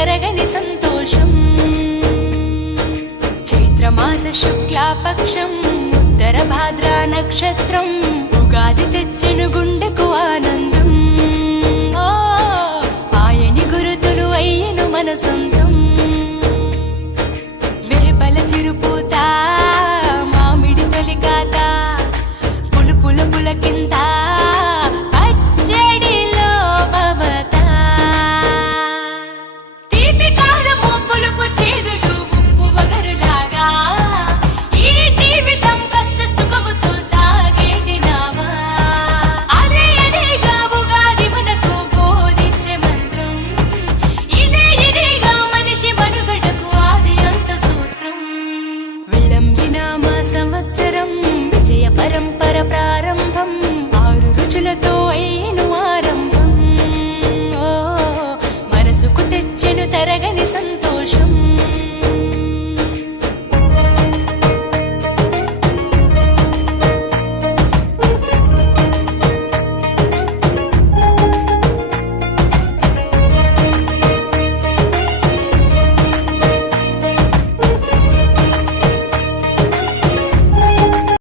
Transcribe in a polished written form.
తరగని సంతోషం. చైత్రమాస శుక్లాపక్షం ఉత్తర భాద్రా నక్షత్రం ఉగాది తెచ్చెను గుండెకు ఆనందం. ఆయని గురుతులు అయ్యను మన సొంతం. వేపల చిరుపూత మామిడి తొలికాత పులుపుల పులకింత పచ్చడిలో మమత. తీపి కారము పులుపు చేదులు ఉప్పు వగరులాగా ఈ జీవితం కష్ట సుఖముతో సాగేటి నావా. అదే అదేగా ఉగాది మనకు బోధించే మంత్రం. ఇదేగా మనిషి మనుగడకు ఆది అంత సూత్రం. విళంబినామ సంవత్సరం విజయ పరంపర ప్రారంభం. 6 రుచులతో అయిను ఆరంభం. మనసుకు తెచ్చెను తరగని సంతోషం.